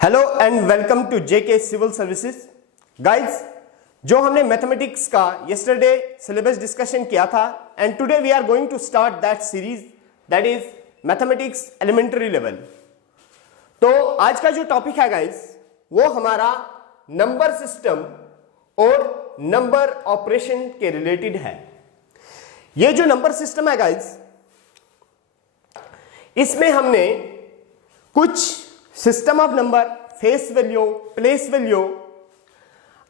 Hello and welcome to JK civil services. Guys, जो हमने mathematics का यस्टरडे सिलेबस डिस्कशन किया था and today we are going to start that series that is mathematics elementary level. तो आज का जो टॉपिक है गाइस वो हमारा नंबर सिस्टम और नंबर ऑपरेशन के रिलेटेड है। ये जो नंबर सिस्टम है गाइस, इसमें हमने कुछ system of number, face value, place value,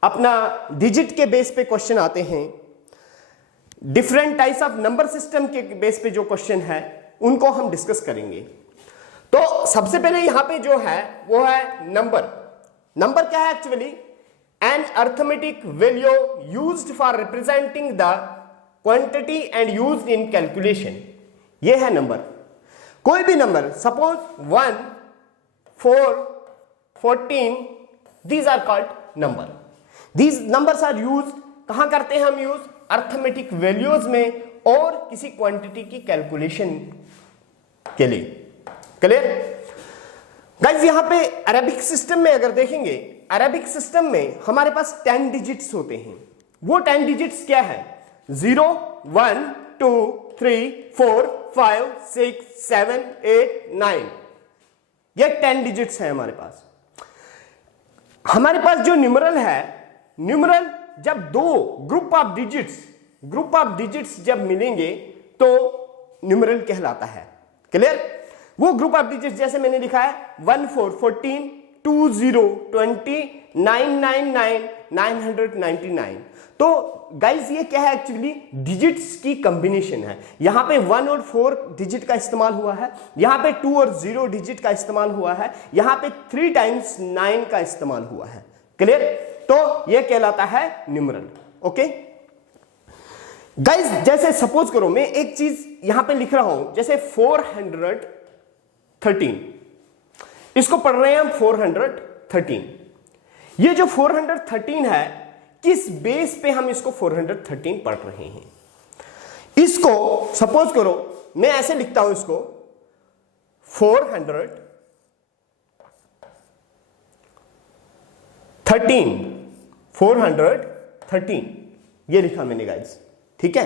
अपना डिजिट के बेस पे क्वेश्चन आते हैं। Different types of number system के बेस पे जो क्वेश्चन है उनको हम डिस्कस करेंगे। तो सबसे पहले यहां पे जो है वो है नंबर। नंबर क्या है actually? An arithmetic value used for representing the quantity and used in calculation. ये है नंबर। कोई भी number, suppose 1, 4, 14, these are called number. These numbers are used, कहां करते हैं हम यूज? अर्थमेटिक वैल्यूज में और किसी क्वांटिटी की कैलकुलेशन के लिए। Clear guys? यहां पे अरेबिक सिस्टम में अगर देखेंगे, अरेबिक सिस्टम में हमारे पास 10 डिजिट्स होते हैं। वो 10 डिजिट्स क्या है? 0, 1, 2, 3, 4, 5, 6, 7, 8, 9। ये 10 डिजिट्स है हमारे पास। हमारे पास जो न्यूमरल है, न्यूमरल जब दो ग्रुप ऑफ डिजिट्स जब मिलेंगे तो न्यूमरल कहलाता है। क्लियर? वो ग्रुप ऑफ डिजिट्स जैसे मैंने लिखा है 1 4 14, 2 0 20, 9 9 9 999। तो गाइस ये क्या है एक्चुअली? डिजिट्स की कॉम्बिनेशन है। यहां पे 1 और 4 डिजिट का इस्तेमाल हुआ है, यहां पे 2 और 0 डिजिट का इस्तेमाल हुआ है, यहां पे 3 टाइम्स 9 का इस्तेमाल हुआ है। क्लियर? तो ये कहलाता है न्यूमरल। ओके गाइस, जैसे सपोज करो मैं एक चीज यहां पे लिख रहा हूं, जैसे 413, इसको पढ़ रहे हैं हम 413। ये जो 413 है, किस बेस पे हम इसको 413 पढ़ रहे हैं? इसको सपोज करो मैं ऐसे लिखता हूं, इसको 413 ये लिखा मैंने गाइस। ठीक है?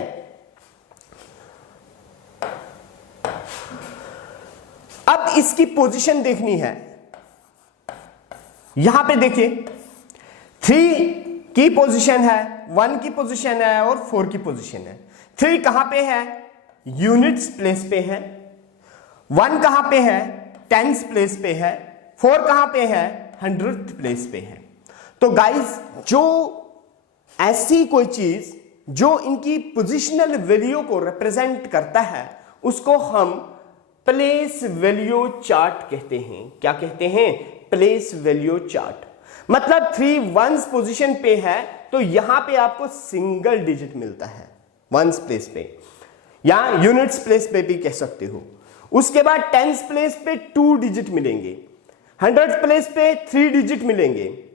अब इसकी पोजीशन देखनी है। यहां पे देखिए 3 की पोजीशन है, 1 की पोजीशन है और 4 की पोजीशन है। 3 कहां पे है? यूनिट्स प्लेस पे है। 1 कहां पे है? टेंस प्लेस पे है। 4 कहां पे है? 100th प्लेस पे है। तो गाइस, जो ऐसी कोई चीज जो इनकी पोजिशनल वैल्यू को रिप्रेजेंट करता है उसको हम प्लेस वैल्यू चार्ट कहते हैं। क्या कहते हैं? Place value chart. मतलब 3 1s पोजीशन पे है तो यहां पे आपको सिंगल डिजिट मिलता है 1s प्लेस पे, या यूनिट्स प्लेस पे भी कह सकते हो। उसके बाद 10s प्लेस पे 2 डिजिट मिलेंगे, 100th प्लेस पे 3 डिजिट मिलेंगे,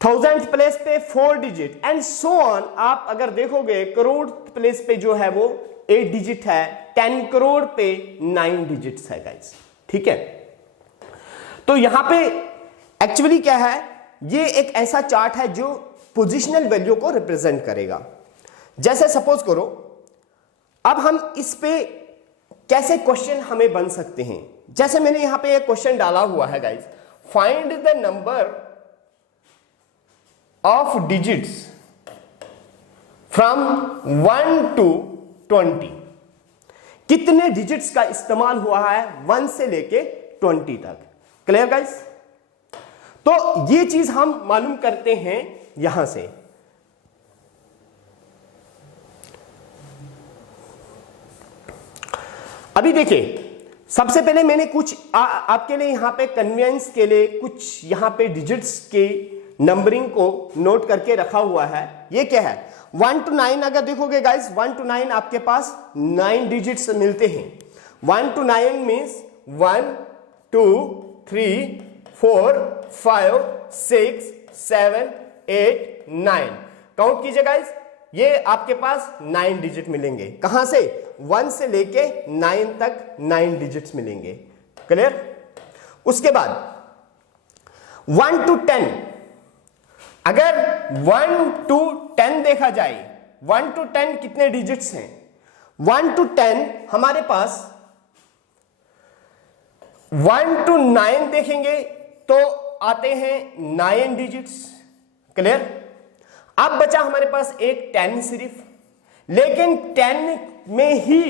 1000th प्लेस पे 4 डिजिट एंड सो ऑन। आप अगर देखोगे करोड़ प्लेस पे जो है वो 8 डिजिट है, 10 करोड़ पे 9 डिजिट्स है गाइस। ठीक है? तो यहां पे एक्चुअली क्या है, ये एक ऐसा चार्ट है जो पोजिशनल वैल्यू को रिप्रेजेंट करेगा। जैसे सपोज करो, अब हम इस पे कैसे क्वेश्चन हमें बन सकते हैं। जैसे मैंने यहां पे एक क्वेश्चन डाला हुआ है guys, find the number of digits from 1 to 20। कितने डिजिट्स का इस्तेमाल हुआ है 1 से लेके 20 तक। Clear guys? तो ये चीज हम मालूम करते हैं यहां से। अभी देखिए, सबसे पहले मैंने कुछ आपके लिए यहां पे कन्वीनियंस के लिए कुछ यहां पे डिजिट्स के नंबरिंग को नोट करके रखा हुआ है। ये क्या है? 1 to 9 अगर देखोगे गाइस, 1 to 9 आपके पास 9 डिजिट्स मिलते हैं। 1 to 9 मीन्स 1 2 3 4 5 6 7 8 9। काउंट कीजिए गाइस, ये आपके पास 9 डिजिट मिलेंगे। कहां से? 1 से लेके 9 तक 9 डिजिट्स मिलेंगे। क्लियर? उसके बाद 1 to 10, अगर 1 to 10 देखा जाए, 1 to 10 कितने डिजिट्स हैं? 1 to 10 हमारे पास 1 to 9 देखेंगे तो आते हैं 9 डिजिट्स। क्लियर? अब बचा हमारे पास एक 10 सिर्फ, लेकिन 10 में ही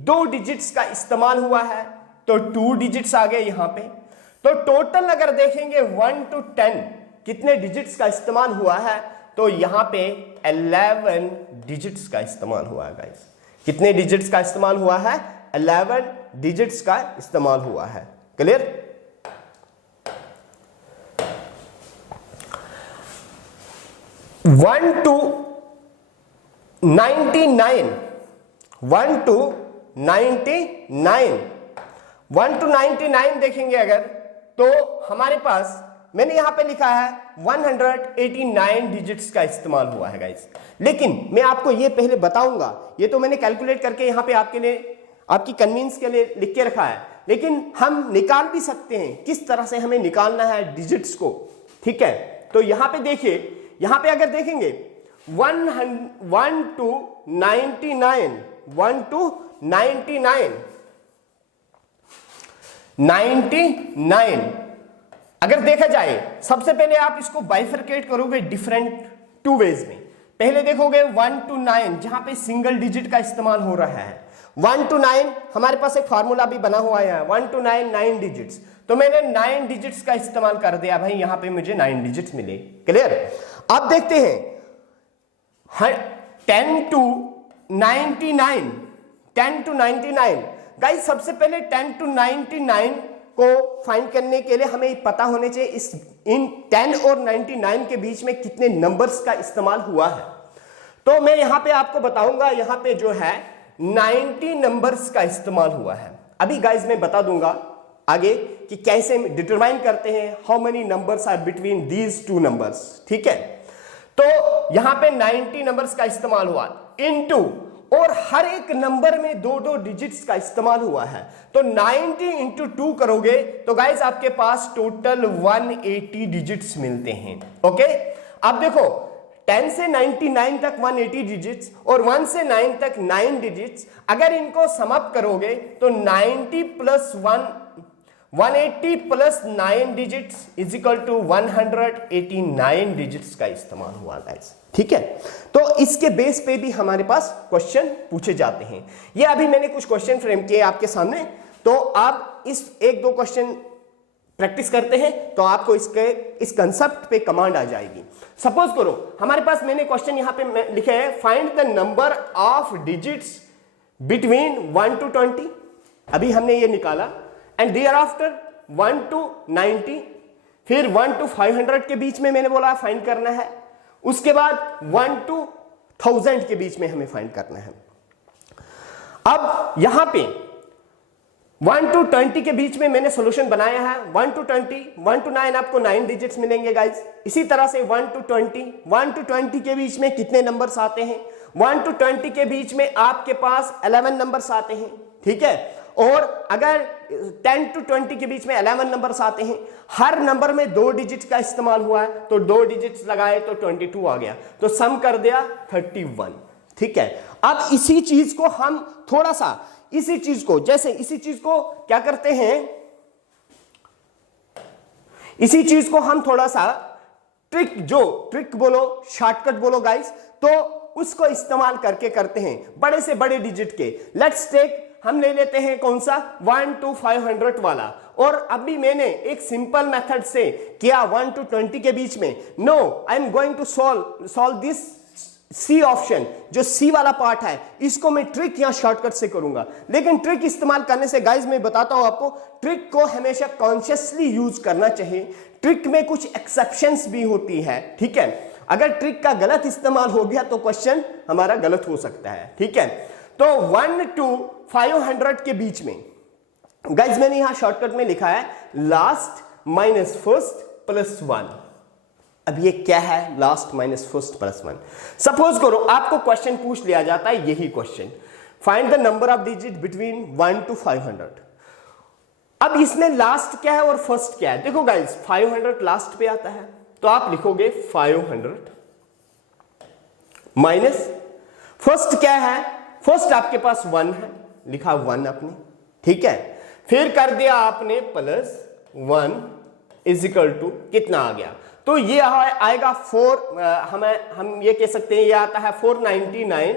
2 डिजिट्स का इस्तेमाल हुआ है, तो 2 डिजिट्स आ गए यहां पे। तो टोटल अगर देखेंगे 1 to 10 कितने डिजिट्स का इस्तेमाल हुआ है, तो यहां पे 11 डिजिट्स का इस्तेमाल हुआ है गाइस। कितने डिजिट्स का इस्तेमाल हुआ है? 11 डिजिट्स का इस्तेमाल हुआ है। Clear? One two 99, 1 to 99, 1 to 99 देखेंगे अगर, तो हमारे पास मैंने यहां पे लिखा है 189 डिजिट्स का इस्तेमाल हुआ है गाइस। लेकिन मैं आपको ये पहले बताऊंगा, ये तो मैंने कैलकुलेट करके यहां पे आपके लिए, आपकी कन्वीनियंस के लिए लिख के रखा है, लेकिन हम निकाल भी सकते हैं किस तरह से हमें निकालना है डिजिट्स को। ठीक है, तो यहां पे देखिए, यहां पे अगर देखेंगे 1 to 99, 1 to 99, 99 अगर देखा जाए, सबसे पहले आप इसको बाइफरकेट करोगे डिफरेंट 2 वेज में। पहले देखोगे 1 to 9 जहां पे सिंगल डिजिट का इस्तेमाल हो रहा है। 1 to 9 हमारे पास एक फार्मूला भी बना हुआ है, 1 to 9 9 डिजिट्स, तो मैंने 9 डिजिट्स का इस्तेमाल कर दिया भाई, यहां पे मुझे 9 डिजिट्स मिले। क्लियर? अब देखते हैं 10 to 99, 10 to 99 गाइस। सबसे पहले 10 to 99 को फाइंड करने के लिए हमें पता होने चाहिए इस इन 10 और 99 के बीच में कितने नंबर्स का इस्तेमाल हुआ है। तो मैं यहां पे आपको बताऊंगा, यहां पे जो है 90 नंबर्स का इस्तेमाल हुआ है। अभी गाइस मैं बता दूंगा आगे कि कैसे डिटरमाइन करते हैं how many numbers are between these 2 numbers. ठीक है, तो यहां पे 90 नंबर्स का इस्तेमाल हुआ इनटू, और हर एक नंबर में 2-2 डिजिट्स का इस्तेमाल हुआ है, तो 90 इंटू 2 करोगे तो गाइस आपके पास टोटल 180 डिजिट्स मिलते हैं। ओके, अब देखो 10 से 99 तक 180 डिजिट्स और 1 से 9 तक 9 डिजिट्स, अगर इनको सम अप करोगे तो 90 plus 180 plus 9 digits is equal to 189 digits का इस्तेमाल हुआ गाइस। ठीक है, तो इसके बेस पे भी हमारे पास क्वेश्चन पूछे जाते हैं। ये अभी मैंने कुछ क्वेश्चन फ्रेम किए आपके सामने, तो आप इस 1-2 क्वेश्चन प्रैक्टिस करते हैं तो आपको इस कंसेप्ट पे कमांड आ जाएगी। सपोज करो हमारे पास मैंने क्वेश्चन यहां पे लिखे हैं, find the number of digits between 1 to 20। अभी हमने ये निकाला, एंड देयर आफ्टर 1 to 90, फिर 1 to 500 के बीच में मैंने बोला फाइंड करना है, उसके बाद 1 to 1000 के बीच में हमें फाइंड करना है। अब यहां पे 1 to 20 के बीच में मैंने सॉल्यूशन बनाया है। 1 to 20, 1 to 9 आपको 9 डिजिट्स मिलेंगे गाइस। इसी तरह से 1 to 20 के बीच में कितने नंबर्स आते हैं? 1 to 20 के बीच में आपके पास 11 नंबर्स आते हैं। ठीक है, और अगर 10 to 20 के बीच में 11 नंबर्स आते हैं, हर नंबर में 2 डिजिट का इस्तेमाल हुआ है, तो 2 डिजिट्स लगाए तो 22 आ गया, तो सम कर दिया 31। ठीक है, अब इसी चीज को हम थोड़ा सा, इसी चीज को क्या करते हैं, इसी चीज को हम थोड़ा सा ट्रिक बोलो, शॉर्टकट बोलो गाइस, तो उसको इस्तेमाल करके करते हैं बड़े से बड़े डिजिट के। लेट्स टेक, हम ले लेते हैं कौन सा, 1 to 500 वाला, और अभी मैंने एक सिंपल मेथड से किया 1 to 20 के बीच में। No, I am going to solve this C option, जो सी वाला पार्ट है, इसको मैं ट्रिक या शॉर्टकट से करूंगा। लेकिन ट्रिक इस्तेमाल करने से गाइज मैं बताता हूं आपको, ट्रिक को हमेशा कॉन्शियसली यूज करना चाहिए। ट्रिक में कुछ एक्सेप्शंस भी होती है। ठीक है, अगर ट्रिक का गलत इस्तेमाल हो गया तो क्वेश्चन हमारा गलत हो सकता है। ठीक है, तो 1 to 500 के बीच में गाइज मैंने यहां शॉर्टकट में लिखा है लास्ट माइनस फर्स्ट प्लस 1। अब ये क्या है, last minus first plus 1? Suppose करो आपको क्वेश्चन पूछ लिया जाता है, यही question, find the number of digit between 1 to 500। अब इसमें लास्ट क्या है और फर्स्ट क्या है? देखो गाइस 500 लास्ट पे आता है, तो आप लिखोगे 500 माइनस फर्स्ट क्या है? फर्स्ट आपके पास 1 है, लिखा 1 आपने, ठीक है। फिर कर दिया आपने प्लस 1 इज इक्वल टू कितना आ गया? तो ये आएगा 4, हम ये कह सकते हैं ये आता है 499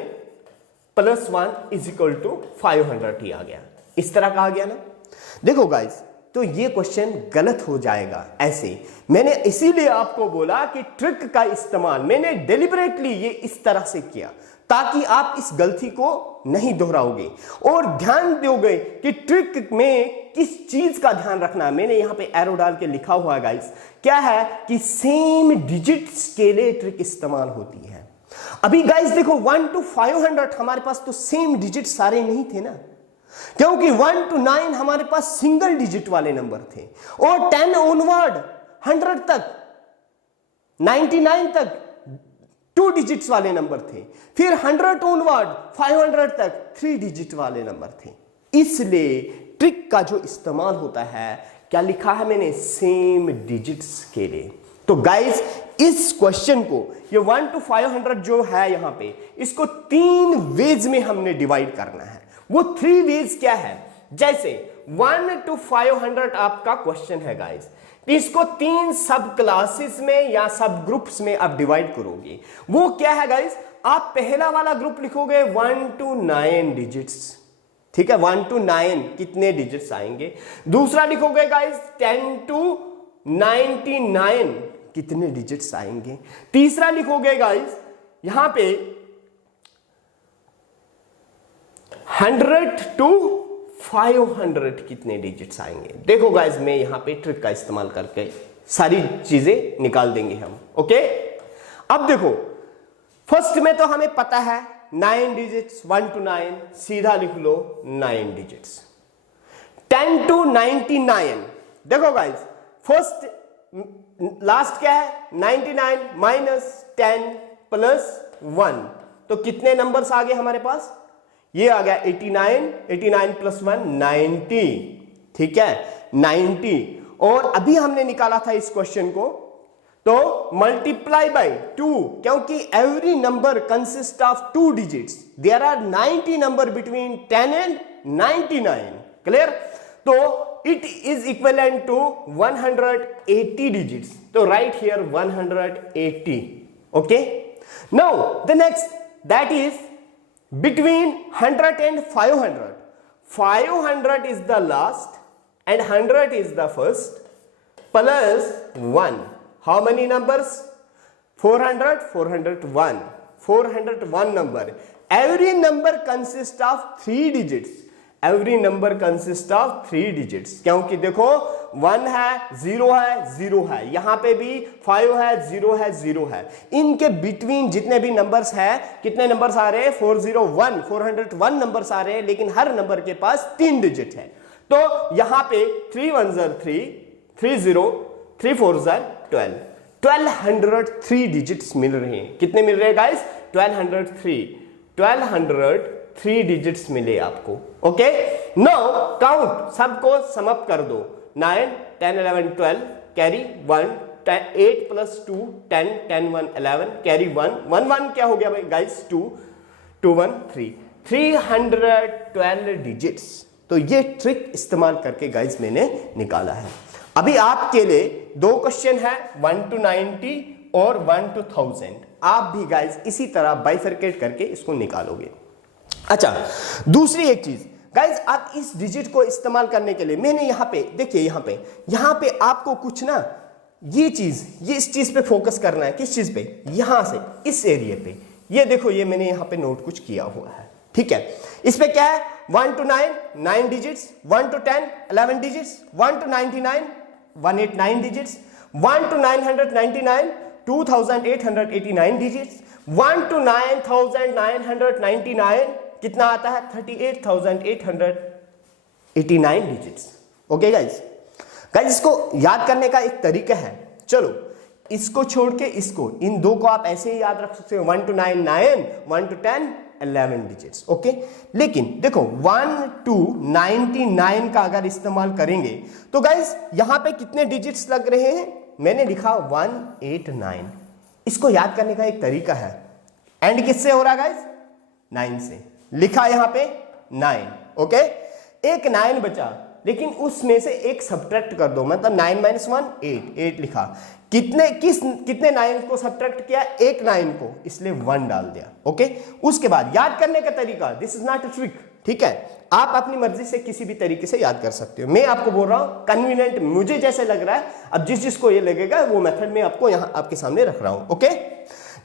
प्लस 1 इज इक्वल टू 500 ही आ गया। इस तरह का आ गया ना। देखो गाइस, तो ये क्वेश्चन गलत हो जाएगा ऐसे। मैंने इसीलिए आपको बोला कि ट्रिक का इस्तेमाल मैंने डेलिबरेटली ये इस तरह से किया ताकि आप इस गलती को नहीं दोहराओगे और ध्यान दोगे कि ट्रिक में किस चीज का ध्यान रखना है। मैंने यहां पे एरो डाल के लिखा हुआ है गाइस, क्या है कि सेम डिजिट्स के लिए ट्रिक इस्तेमाल होती है। अभी गाइस देखो 1 to 500 हमारे पास तो सेम डिजिट सारे नहीं थे ना, क्योंकि 1 to 9 हमारे पास सिंगल डिजिट वाले नंबर थे और 10 ऑनवर्ड 100 तक 99 तक 2 डिजिट्स वाले नंबर थे, फिर 100 ऑनवर्ड 500 तक 3 डिजिट वाले नंबर थे। इसलिए ट्रिक का जो इस्तेमाल होता है, क्या लिखा है मैंने, सेम डिजिट्स के लिए। तो गाइस इस क्वेश्चन को ये 1 to 500 जो है यहां पे, इसको 3 वेज में हमने डिवाइड करना है। वो 3 वेज क्या है? जैसे 1 to 500 आपका क्वेश्चन है गाइस, इसको 3 सब क्लासेस में या सब ग्रुप्स में आप डिवाइड करोगे। वो क्या है गाइस? आप पहला वाला ग्रुप लिखोगे 1 to 9 डिजिट्स, ठीक है, 1 to 9 कितने डिजिट्स आएंगे। दूसरा लिखोगे गाइस 10 to 99 कितने डिजिट्स आएंगे। तीसरा लिखोगे गाइस यहां पे 100 to 500 कितने डिजिट्स आएंगे। देखो गाइस मैं यहां पे ट्रिक का इस्तेमाल करके सारी चीजें निकाल देंगे हम, ओके। अब देखो फर्स्ट में तो हमें पता है 9 डिजिट्स, 1 to 9 सीधा लिख लो 9 डिजिट्स। 10 to 99 देखो गाइस फर्स्ट लास्ट क्या है 99 माइनस 10 प्लस 1, तो कितने नंबर्स आ गए हमारे पास? ये आ गया 89, 89 प्लस 1 90, ठीक है 90। और अभी हमने निकाला था इस क्वेश्चन को, तो मल्टीप्लाई बाय 2, क्योंकि every number consist of 2 digits, there are 90 number between 10 and 99, clear. तो it is equivalent to 180 digits, so write here 180, okay। Now the next, that is between 100 and 500, 500 is the last and 100 is the first, plus 1, how many numbers? 400, 401, 401 number। every number consists of 3 digits, every number consist of 3 digits, क्योंकि देखो 1 है 0 है 0 है, यहां पे भी 5 है 0 है 0 है, इनके बिटवीन जितने भी नंबर्स हैं, कितने नंबर्स आ रहे हैं 401, 401 नंबर्स आ रहे हैं, लेकिन हर नंबर के पास 3 डिजिट है। तो यहां पे 3 1 3, 3 0, 3 4 12, 1203 डिजिट्स मिल रहे हैं। कितने मिल रहे हैं गाइस? 1203 डिजिट्स मिले आपको, ओके। नाउ काउंट, सबको सम अप कर दो, 9 10 11 12 कैरी 1, 8 प्लस 2 10, 10 1 11 कैरी 1, 1 1 क्या हो गया भाई गाइस 2, 2 1 3, 312 डिजिट्स। तो ये ट्रिक इस्तेमाल करके गाइस मैंने निकाला है। अभी आपके लिए 2 क्वेश्चन है 1 to 90 और 1 to 1000। आप भी गाइस इसी तरह बाइफरकेट करके इसको निकालोगे। अच्छा, दूसरी एक चीज गाइस, आप इस डिजिट को इस्तेमाल करने के लिए मैंने यहां पे देखिए, यहां पे आपको कुछ ना ये इस चीज पे फोकस करना है। किस चीज पे? यहां से इस एरिया पे, ये देखो ये मैंने यहां पे नोट कुछ किया हुआ है, ठीक है। इस पे क्या है 1 to 9 9 digits, 1 to 10 11 digits, 1 to 99 189 digits, 1 to 999 2889 digits, 1 to 9999 कितना आता है 38,889 डिजिट्स, ओके गाइस। इसको याद करने का एक तरीका है, चलो इसको छोड़ के इसको, इन दो को आप ऐसे ही याद रख सकते हो, 1 to 9 9, 1 to 10 11 डिजिट्स। ओके, लेकिन देखो 1 to 99 का अगर इस्तेमाल करेंगे तो गाइस यहां पे कितने डिजिट्स लग रहे हैं? मैंने लिखा 189। इसको याद करने का एक तरीका है, एंड किससे हो रहा है गाइस? 9 से। लिखा यहां पे 9। ओके, एक 9 बचा, लेकिन उसमें से एक सब्ट्रैक्ट कर दो, मतलब 9 - 1 8 लिखा। कितने 9 को सब्ट्रैक्ट किया? एक 9 को, इसलिए 1 डाल दिया। ओके, उसके बाद याद करने का तरीका, this is not a trick, ठीक है, आप अपनी मर्जी से किसी भी तरीके से याद कर सकते हो। मैं आपको बोल रहा हूं कन्वीनियंट मुझे जैसे लग रहा है, अब जिसको ये लगेगा वो मेथड में आपको यहां आपके सामने रख रहा हूं। ओके,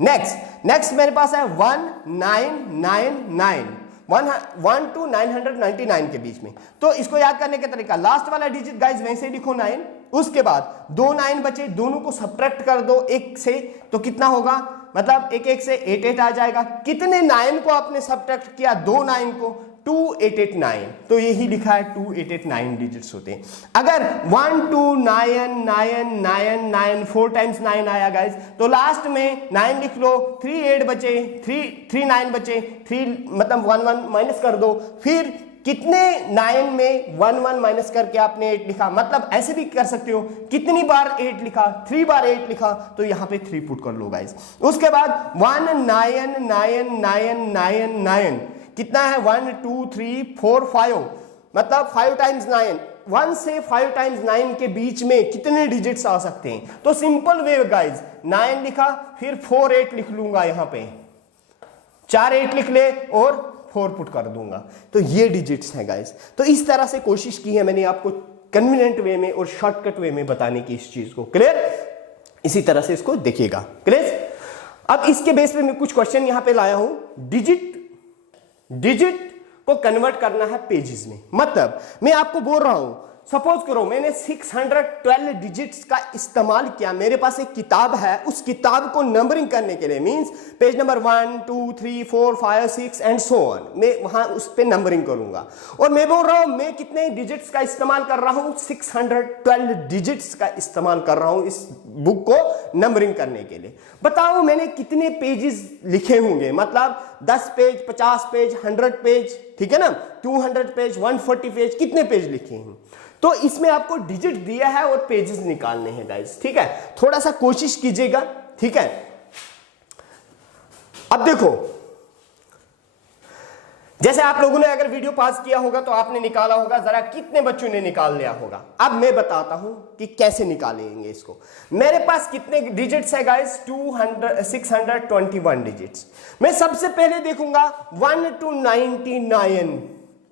नेक्स्ट मेरे पास है 1999, 1 to 999 के बीच में। तो इसको याद करने का तरीका, लास्ट वाला डिजिट गाइस वैसे ही लिखो 9, उसके बाद 2 9 बचे, दोनों को सब्ट्रैक्ट कर दो 1 से, तो कितना होगा? मतलब 1 से 8 आ जाएगा। कितने 9 को आपने सब्ट्रैक्ट किया? 2 9 को, 2889। तो यही लिखा है 2889 डिजिट्स होते हैं। अगर 12999 4 टाइम्स 9 आया गाइस, तो लास्ट में 9 लिख लो, 3 8 बचे, 3 9 बचे, 3 मतलब 1 1 माइनस कर दो, फिर कितने 9 में 1 1 माइनस करके आपने 8 लिखा, मतलब ऐसे भी कर सकते हो, कितनी बार 8 लिखा? 3 बार 8 लिखा, तो यहां पे 3 पुट कर लो गाइस। उसके बाद 19999 कितना है? 1 2 3 4 5, मतलब 5 टाइम्स 9, 1 से 5 टाइम्स 9 के बीच में कितने डिजिट्स आ सकते हैं? तो सिंपल वे गाइस, 9 लिखा, फिर 4 8 लिख लूंगा, यहां पे 4 8 लिख ले और 4 पुट कर दूंगा, तो ये डिजिट्स हैं गाइस। तो इस तरह से कोशिश की है मैंने आपको कन्वीनियंट वे में और शॉर्टकट वे में बताने की इस चीज को। क्लियर? इसी तरह से इसको देखिएगा। क्लियर? अब इसके बेस पे मैं कुछ क्वेश्चन यहां पे लाया हूं। डिजिट को कन्वर्ट करना है पेजेस में, मतलब मैं आपको बोल रहा हूं, सपोज करो मैंने 612 डिजिट्स का इस्तेमाल किया, मेरे पास एक किताब है, उस किताब को नंबरिंग करने के लिए, means page number 1 2 3 4 5 6 and so on, मैं वहां उस पे नंबरिंग करूंगा। और मैं बोल रहा हूं मैं कितने डिजिट्स का इस्तेमाल कर रहा हूं? 612 डिजिट्स का इस्तेमाल कर रहा हूं इस बुक को नंबरिंग करने के लिए। बताओ मैंने कितने पेजेस लिखे होंगे? मतलब 10 पेज, 50 पेज, 100 पेज, ठीक है ना, 200 पेज, 140 पेज, कितने पेज लिखे हैं? तो इसमें आपको डिजिट दिया है और पेजेस निकालने हैं गाइस, ठीक है, थोड़ा सा कोशिश कीजिएगा, ठीक है। अब देखो, जैसे आप लोगों ने अगर वीडियो पास किया होगा तो आपने निकाला होगा, जरा कितने बच्चों ने निकाल लिया होगा। अब मैं बताता हूं कि कैसे निकालेंगे इसको। मेरे पास कितने डिजिट्स है गाइस? 621 डिजिट्स। मैं सबसे पहले देखूंगा 1 to 99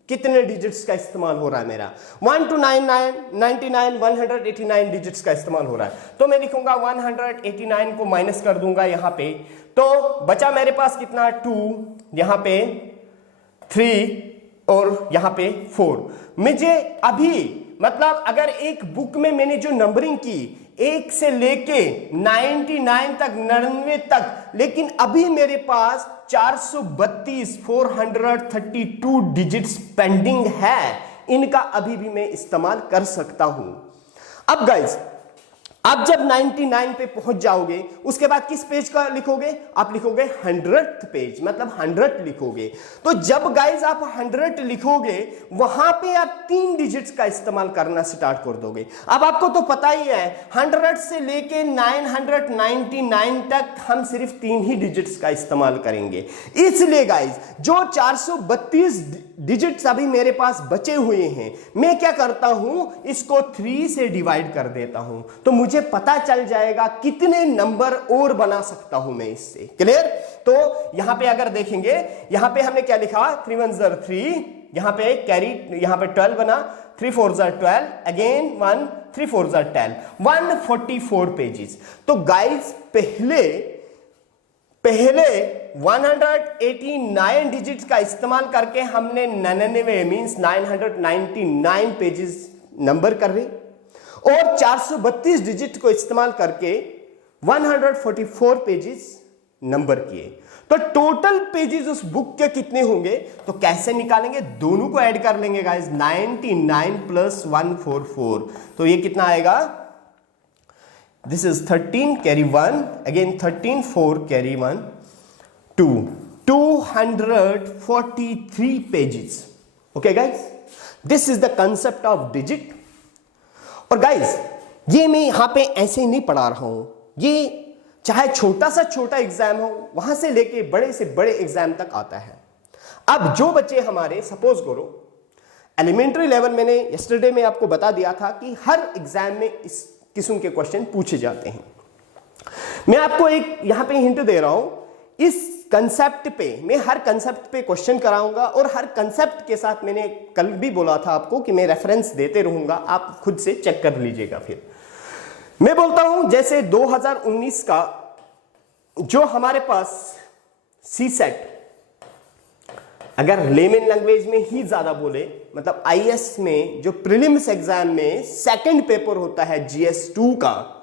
कितने डिजिट्स का इस्तेमाल हो रहा है मेरा। 1 to 99 189 डिजिट्स का इस्तेमाल हो रहा है, तो मैं लिखूंगा 189 को माइनस कर दूंगा यहां पे, तो बचा मेरे पास कितना? 2, यहां पे 3 और यहां पे 4। मुझे अभी मतलब अगर एक बुक में मैंने जो नंबरिंग की 1 से लेके 99 तक, 99 तक, लेकिन अभी मेरे पास 432 डिजिट्स पेंडिंग है, इनका अभी भी मैं इस्तेमाल कर सकता हूं। अब गाइस, आप जब 99 पे पहुंच जाओगे, उसके बाद किस पेज का लिखोगे? आप लिखोगे 100th पेज, मतलब 100 लिखोगे। तो जब गाइज आप 100 लिखोगे, वहां पे आप 3 डिजिट्स का इस्तेमाल करना स्टार्ट कर दोगे। अब आपको तो पता ही है 100 से लेके 999 तक हम सिर्फ 3 ही डिजिट्स का इस्तेमाल करेंगे। इसलिए गाइज जो 432 डिजिट्स अभी मेरे पास बचे हुए हैं, मैं क्या करता हूं, इसको 3 से डिवाइड कर देता हूं, तो मुझे पता चल जाएगा कितने नंबर और बना सकता हूं मैं इससे। क्लियर? तो यहां पे अगर देखेंगे, यहां पे हमने क्या लिखा? 3 1 3, यहां पे कैरी, यहां पे 12 बना, 3 4 12, अगेन 1 3 4 12, 144 पेजेस। तो गाइज पहले 189 डिजिट्स का इस्तेमाल करके हमने 99 मींस 999 पेजेस नंबर कर रहे, और 432 डिजिट को इस्तेमाल करके 144 पेजेस नंबर किए। तो टोटल पेजेस उस बुक के कितने होंगे? तो कैसे निकालेंगे? दोनों को ऐड कर लेंगे गाइस, 99 प्लस 144, तो ये कितना आएगा? This is 13 carry 1, again 13 4 carry 1 2, 243 pages. Okay guys, this is the concept of digit. और गाइज ये मैं यहां पे ऐसे ही नहीं पढ़ा रहा हूं, ये चाहे छोटा सा छोटा एग्जाम हो वहां से लेके बड़े से बड़े एग्जाम तक आता है. अब जो बच्चे हमारे, सपोज करो एलिमेंट्री लेवल, मैंने यस्टरडे में आपको बता दिया था कि हर एग्जाम में इस किस्म के क्वेश्चन पूछे जाते हैं. मैं आपको एक यहां पे हिंट दे रहा हूं, इस कंसेप्ट पे मैं हर कंसेप्ट पे क्वेश्चन कराऊंगा और हर कंसेप्ट के साथ मैंने कल भी बोला था आपको कि मैं रेफरेंस देते रहूंगा, आप खुद से चेक कर लीजिएगा. फिर मैं बोलता हूं जैसे 2019 का जो हमारे पास सीसेट, अगर लेमन लैंग्वेज में ही ज्यादा बोले, मतलब आईएएस में जो प्रीलिम्स एग्जाम में सेकंड पेपर होता है जीएस 2 का,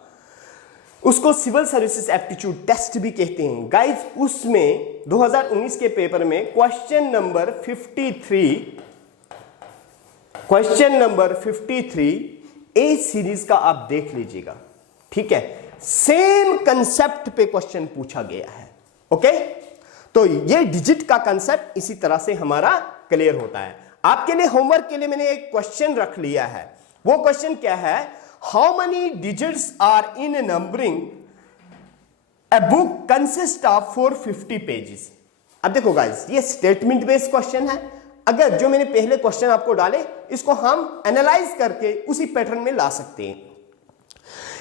उसको सिविल सर्विसेज एप्टीट्यूड टेस्ट भी कहते हैं. गाइज उसमें 2019 के पेपर में क्वेश्चन नंबर 53 ए सीरीज का आप देख लीजिएगा. ठीक है, सेम कंसेप्ट पे क्वेश्चन पूछा गया है. ओके, तो ये डिजिट का कंसेप्ट इसी तरह से हमारा क्लियर होता है. आपके लिए होमवर्क के लिए मैंने एक क्वेश्चन रख लिया है. वो क्वेश्चन क्या है? How many digits are in numbering a book consist of 450 pages. अब देखो गाइस, ये स्टेटमेंट बेस्ड क्वेश्चन है. अगर जो मैंने पहले क्वेश्चन आपको डाले, इसको हम एनालाइज करके उसी पैटर्न में ला सकते हैं.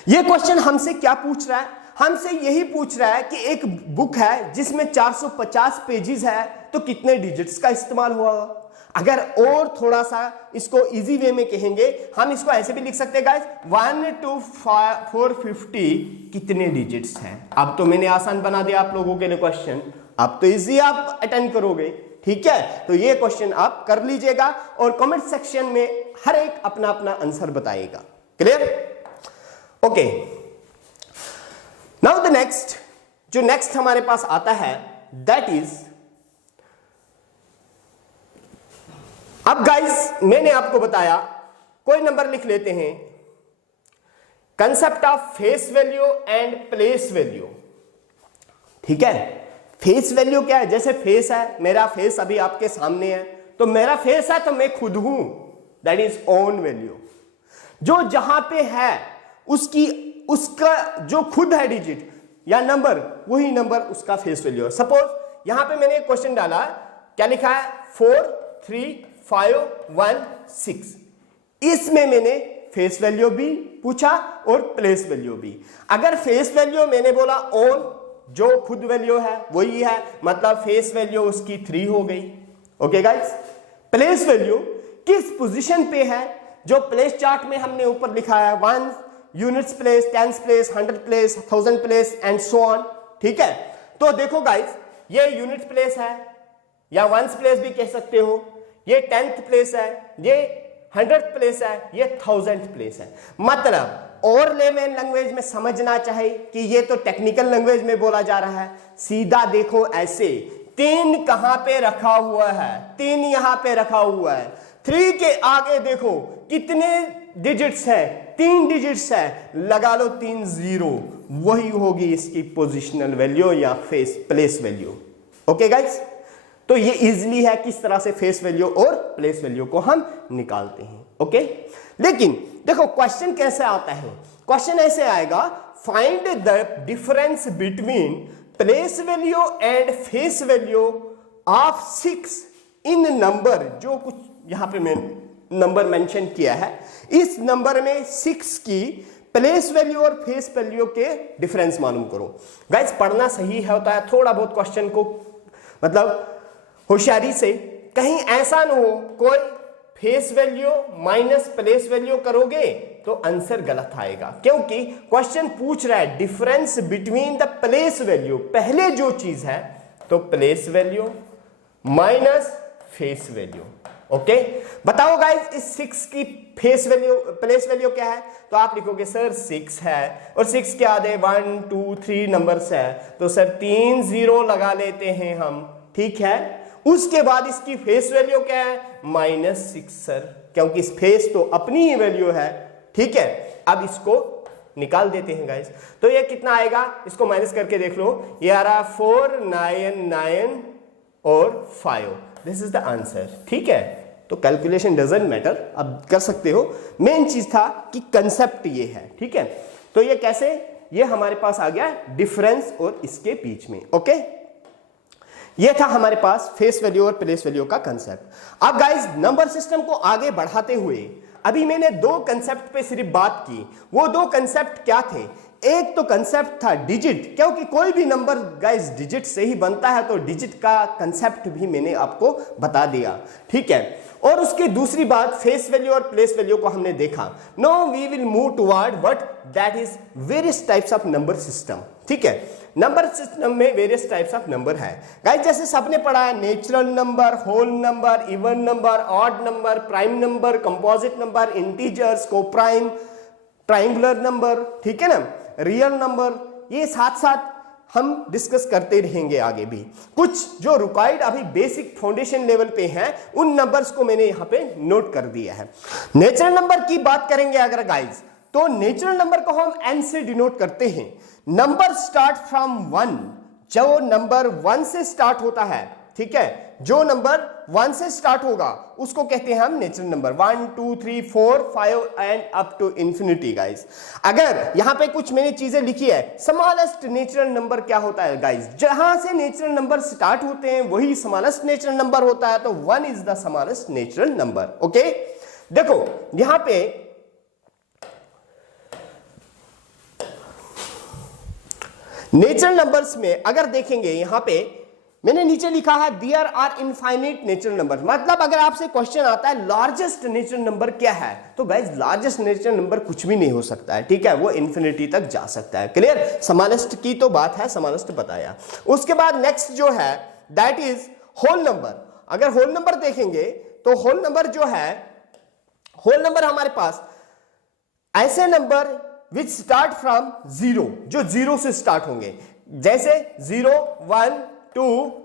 ये क्वेश्चन हमसे क्या पूछ रहा है? हमसे यही पूछ रहा है कि एक बुक है जिसमें 450 पेजेस है, तो कितने डिजिट्स का इस्तेमाल हुआ. अगर और थोड़ा सा इसको इजी वे में कहेंगे, हम इसको ऐसे भी लिख सकते हैं गाइस, 1 to 450 कितने डिजिट्स हैं. अब तो मैंने आसान बना दिया आप लोगों के लिए क्वेश्चन, अब तो इजी आप अटेंड करोगे. ठीक है, तो ये क्वेश्चन आप कर लीजिएगा और कमेंट सेक्शन में हर एक अपना अपना आंसर बताएगा. Clear? Okay, now the next, जो नेक्स्ट हमारे पास आता है दैट इज, अब गाइस मैंने आपको बताया, कोई नंबर लिख लेते हैं, concept of face value and place value. ठीक है, फेस वैल्यू क्या है? जैसे फेस है, मेरा फेस अभी आपके सामने है, तो मेरा फेस है तो मैं खुद हूं, दैट इज ओन वैल्यू. जो जहां पे है उसका जो खुद है डिजिट या नंबर, वही नंबर उसका फेस वैल्यू है. सपोज यहां पे मैंने एक क्वेश्चन डाला, क्या लिखा है? 43516. इसमें मैंने फेस वैल्यू भी पूछा और प्लेस वैल्यू भी. अगर फेस वैल्यू मैंने बोला ऑन, जो खुद वैल्यू है वही है, मतलब फेस वैल्यू उसकी 3 हो गई. ओके गाइस, प्लेस वैल्यू किस पोजीशन पे है, जो प्लेस चार्ट में हमने ऊपर लिखा है 1 units place, 10 place, 100 place, 1000 place and so on. ठीक है, तो देखो गाइस, ये यूनिट प्लेस है या 1 प्लेस भी कह सकते हो, ये 10th प्लेस है, ये 100th प्लेस है, ये 1000th प्लेस है. मतलब और लेमन लैंग्वेज में समझना चाहे कि ये तो टेक्निकल लैंग्वेज में बोला जा रहा है, सीधा देखो ऐसे, 3 कहां पे रखा हुआ है? 3 यहां पे रखा हुआ है. 3 के आगे देखो कितने डिजिट्स है? 3 डिजिट्स है, लगा लो 3 0, वही होगी इसकी पोजिशनल वैल्यू या face place value. Okay guys, तो ये इजीली है किस तरह से फेस वैल्यू और प्लेस वैल्यू को हम निकालते हैं. ओके, लेकिन देखो क्वेश्चन कैसे आता है. क्वेश्चन ऐसे आएगा, find the difference between place value and face value of 6 in number. जो कुछ यहां पे मैं नंबर मेंशन किया है, इस नंबर में 6 की प्लेस वैल्यू और फेस वैल्यू के डिफरेंस मालूम करो. गाइस पढ़ना सही है होता है, थोड़ा बहुत क्वेश्चन को मतलब होशियारी से, कहीं ऐसा न हो कोई face value minus place value करोगे तो आंसर गलत आएगा, क्योंकि क्वेश्चन पूछ रहा है difference between the place value, पहले जो चीज है तो place value minus face value. Okay, बताओ गाइस इस 6 की फेस वैल्यू प्लेस वैल्यू क्या है? तो आप लिखोगे सर 6 है और 6 के आधे 1 2 3 नंबर्स है, तो सर 3 0 लगा लेते हैं हम. ठीक है, उसके बाद इसकी फेस वैल्यू क्या है? -6 सर, क्योंकि इस फेस तो अपनी ही वैल्यू है. ठीक है, अब इसको निकाल देते हैं गाइस. तो ये कितना आएगा? इसको माइनस करके देख लो, ये आ रहा 499 और 5। This is the answer. ठीक है, तो कैलकुलेशन डजंट मैटर, अब कर सकते हो। मेन चीज था कि कंसेप्ट ये है। ठीक है, तो ये कैसे, ये हमारे पास आ गया डिफरेंस और इसके बीच में। ओके, ये था हमारे पास फेस वैल्यू और प्लेस वैल्यू का कंसेप्ट। अब गाइस नंबर सिस्टम को आगे बढ़ाते हुए अभी मैंने दो कंसेप्ट पे सिर्फ बात की। वो दो कंसेप्ट क्या थे? एक तो कंसेप्ट था डिजिट, क्योंकि कोई भी नंबर गाइस डिजिट से ही बनता है, तो डिजिट का कंसेप्ट भी मैंने आपको बता दिया। ठीक है, और उसकी दूसरी बात फेस वैल्यू और प्लेस वैल्यू को हमने देखा। No we will move toward what that is various types of number system. ठीक है, नंबर सिस्टम में वेरियस टाइप्स ऑफ नंबर है गाइस, जैसे सबने पढ़ा है natural number, whole number, even number, odd number, prime number, composite number, integers, coprime, triangular number, ठीक है ना, रियल नंबर। ये साथ साथ हम डिस्कस करते रहेंगे आगे भी। कुछ जो रिक्वायर्ड अभी बेसिक फाउंडेशन लेवल पे हैं, उन नंबर्स को मैंने यहां पे नोट कर दिया है। नेचुरल नंबर की बात करेंगे अगर गाइस, तो नेचुरल नंबर को हम n से डिनोट करते हैं। नंबर स्टार्ट फ्रॉम 1, जो नंबर 1 से स्टार्ट होता है, ठीक है, जो नंबर 1 से स्टार्ट होगा उसको कहते हैं हम natural number. 1 2 3 4 5 and up to infinity guys. अगर यहां पे कुछ मैंने चीजें लिखी है, स्मॉलेस्ट नेचुरल नंबर क्या होता है गाइस? जहां से नेचुरल नंबर स्टार्ट होते हैं वही स्मॉलेस्ट नेचुरल नंबर होता है, तो 1 is the smallest natural number. Okay, देखो यहां पे नेचुरल नंबर्स में अगर देखेंगे, यहां पे मैंने नीचे लिखा है there are infinite natural number. मतलब अगर आपसे क्वेश्चन आता है लार्जेस्ट नेचुरल नंबर क्या है, तो गाइस लार्जेस्ट नेचुरल नंबर कुछ भी नहीं हो सकता है। ठीक है, वो इन्फिनिटी तक जा सकता है। क्लियर? स्मॉलेस्ट की तो बात है, स्मॉलेस्ट बताया। उसके बाद नेक्स्ट जो है दैट इज होल नंबर। अगर होल नंबर देखेंगे तो होल नंबर जो है, होल नंबर हमारे पास ऐसे नंबर विच स्टार्ट फ्रॉम 0, जो 0 से स्टार्ट होंगे, जैसे 0 1 2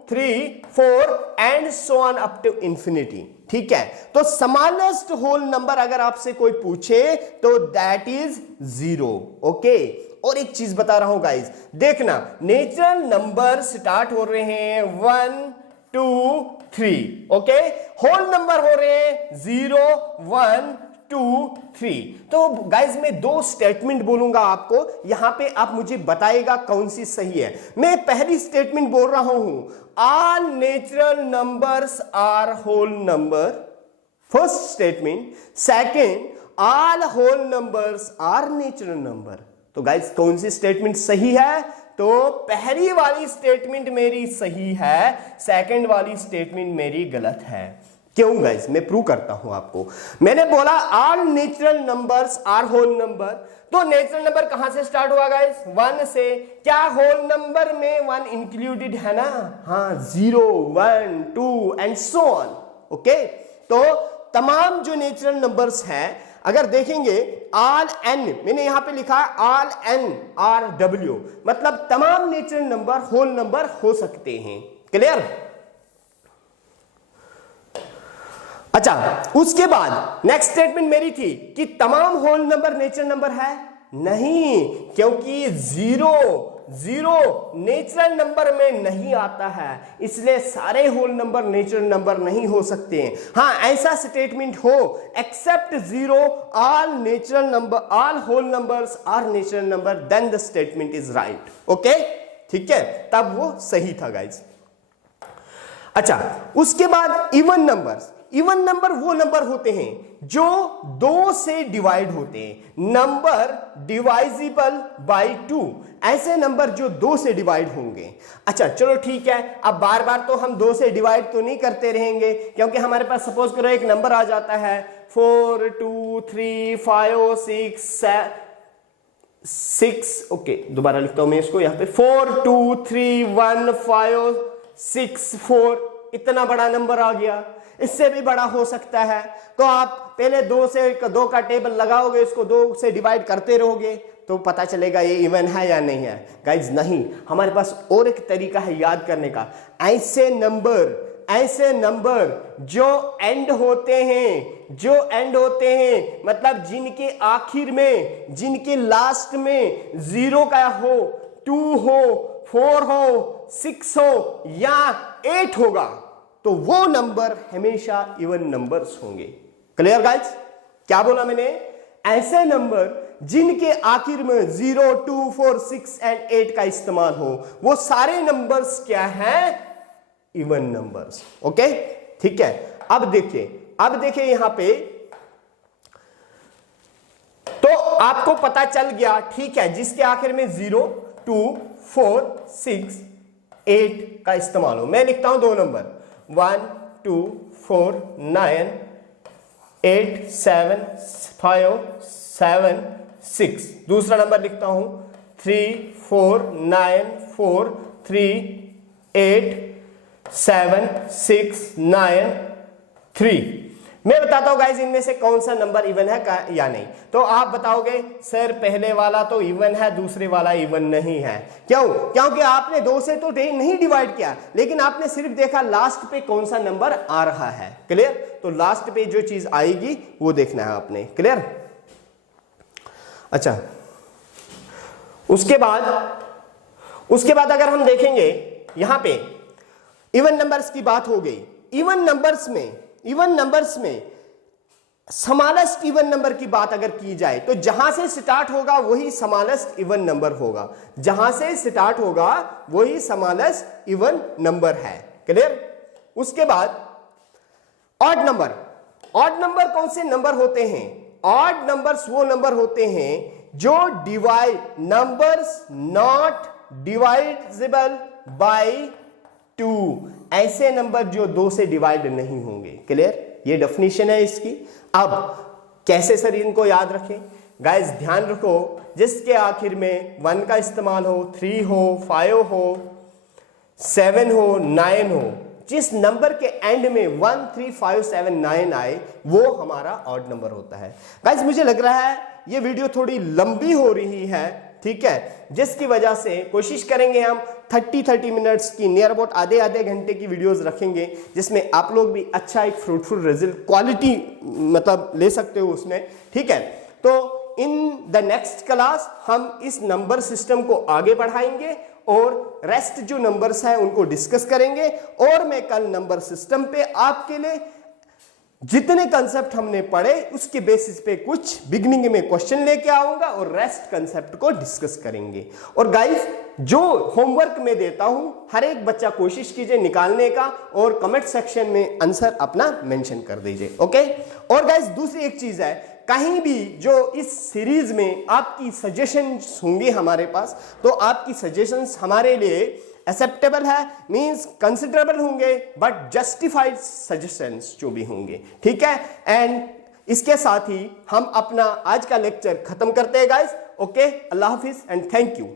3 4 and so on up to infinity. ठीक है, तो स्मॉलेस्ट होल नंबर अगर आपसे कोई पूछे तो दैट इज 0। ओके, और एक चीज बता रहा हूं गाइस, देखना नेचुरल नंबर स्टार्ट हो रहे हैं 1 2 3, ओके, होल नंबर हो रहे हैं 0 1 2 3। तो गाइज मैं दो स्टेटमेंट बोलूंगा आपको, यहां पे आप मुझे बताइएगा कौन सी सही है। मैं पहली स्टेटमेंट बोल रहा हूं, all natural numbers are whole number, first statement. Second, all whole numbers are natural number. तो गाइज कौन सी स्टेटमेंट सही है? तो पहली वाली स्टेटमेंट मेरी सही है, सेकंड वाली स्टेटमेंट मेरी गलत है। क्यों गाइस? मैं प्रूव करता हूं आपको। मैंने बोला all natural numbers are whole number, तो नेचुरल नंबर कहां से स्टार्ट हुआ गाइस? 1 से। क्या होल नंबर में 1 इंक्लूडेड है ना? हाँ, 0 1 2 एंड सो ऑन। ओके, तो तमाम जो नेचुरल नंबर्स हैं अगर देखेंगे ऑल एन, मैंने यहां पे लिखा ऑल एन आर डब्ल्यू, मतलब तमाम नेचुरल नंबर होल नंबर हो सकते हैं। क्लियर? अच्छा, उसके बाद नेक्स्ट स्टेटमेंट मेरी थी कि तमाम होल नंबर नेचुरल नंबर है। नहीं, क्योंकि 0 नेचुरल नंबर में नहीं आता है, इसलिए सारे होल नंबर नेचुरल नंबर नहीं हो सकते हैं। हाँ, ऐसा स्टेटमेंट हो except 0 all natural number, all whole numbers are natural number, then the statement is right. Okay, ठीक है, तब वो सही था गाइज। अच्छा, उसके बाद इवन नंबर्स। इवन नंबर वो नंबर होते हैं जो 2 से डिवाइड होते हैं, नंबर डिवाइजिबल बाय 2, ऐसे नंबर जो 2 से डिवाइड होंगे। अच्छा चलो ठीक है, अब बार बार तो हम 2 से डिवाइड तो नहीं करते रहेंगे, क्योंकि हमारे पास सपोज करो एक नंबर आ जाता है 4 2 3 5 6, ओके दोबारा लिखता हूं मैं इसको यहां पे, 4 2 3 1 5 6 4, इतना बड़ा नंबर आ गया। इससे भी बड़ा हो सकता है, तो आप पहले 2 का टेबल लगाओगे, इसको 2 से डिवाइड करते रहोगे तो पता चलेगा ये इवन है या नहीं है। गाइज नहीं, हमारे पास और एक तरीका है याद करने का। ऐसे नंबर जो एंड होते हैं, मतलब जिनके आखिर में, जिनके लास्ट में 0 का हो, 2 हो, 4 हो, 6 हो या 8 होगा तो वो नंबर हमेशा इवन नंबर्स होंगे। Clear guys? क्या बोला मैंने? ऐसे नंबर जिनके आखिर में 0, 2, 4, 6 एंड 8 का इस्तेमाल हो, वो सारे नंबर्स क्या हैं? Even numbers. ओके, ठीक है। अब देखिए यहां पे तो आपको पता चल गया, ठीक है, जिसके आखिर में 0, 2, 4, 6, 8 का इस्तेमाल हो। मैं लिखता हूं दो नंबर 1, 2, 4, 9, 8, 7, 5, 7, 6। दूसरा नंबर लिखता हूं 3, 4, 9, 4, 3, 8, 7, 6, 9, 3। मैं बताता हूं गाइस इनमें से कौन सा नंबर इवन है या नहीं। तो आप बताओगे सर पहले वाला तो इवन है, दूसरे वाला इवन नहीं है। क्यों? क्योंकि आपने 2 से तो नहीं डिवाइड किया, लेकिन आपने सिर्फ देखा लास्ट पे कौन सा नंबर आ रहा है। क्लियर? तो लास्ट पे जो चीज आएगी वो देखना है आपने। क्लियर? अच्छा, उसके बाद अगर हम देखेंगे यहां पे इवन नंबर्स की बात हो गई। इवन नंबर्स में स्मॉलेस्ट इवन नंबर की बात अगर की जाए तो जहां से स्टार्ट होगा वही स्मॉलेस्ट इवन नंबर होगा। जहां से स्टार्ट होगा वही स्मॉलेस्ट इवन नंबर है। क्लियर? उसके बाद ऑड नंबर कौन से नंबर होते हैं? ऑड नंबर्स वो नंबर होते हैं जो नंबर्स नॉट डिवाइडेबल बाय 2। ऐसे नंबर जो 2 से डिवाइड नहीं होंगे। क्लियर? ये डेफिनेशन है इसकी। अब कैसे सर इनको याद रखें? गाइस ध्यान रखो, जिसके आखिर में 1 का इस्तेमाल हो, 3 हो, 5 हो, 7 हो, 9 हो, जिस नंबर के एंड में 1, 3, 5, 7, 9 आए वो हमारा ऑड नंबर होता है। गाइस मुझे लग रहा है ये वीडियो थोड़ी लंबी हो रही है, ठीक है, जिसकी वजह से कोशिश करेंगे हम 30 मिनट्स की, नियर अबाउट आधे घंटे की वीडियोस रखेंगे, जिसमें आप लोग भी अच्छा एक फ्रूटफुल रिजल्ट क्वालिटी मतलब ले सकते हो उसमें। ठीक है, तो इन द नेक्स्ट क्लास हम इस नंबर सिस्टम को आगे बढ़ाएंगे और रेस्ट जो नंबर्स हैं उनको डिस्कस करेंगे। और मैं कल नंबर सिस्टम पे आपके लिए जितने कंसेप्ट हमने पढ़े उसके बेसिस पे कुछ बिगनिंग में क्वेश्चन लेके आऊंगा और रेस्ट कंसेप्ट को डिस्कस करेंगे। और गाइस जो होमवर्क मैं देता हूं हर एक बच्चा कोशिश कीजिए निकालने का और कमेंट सेक्शन में आंसर अपना मेंशन कर दीजिए। ओके? और गाइस दूसरी एक चीज है, कहीं भी जो इस सीरीज में आपकी सजेशंस होंगे हमारे पास, तो आपकी सजेशंस हमारे लिए एक्सेप्टेबल है, मींस कंसिडरेबल होंगे, बट जस्टिफाइड सजेशंस जो भी होंगे। ठीक है? एंड इसके साथ ही हम अपना आज का लेक्चर खत्म करते हैं guys. Okay, Allah Hafiz and thank you.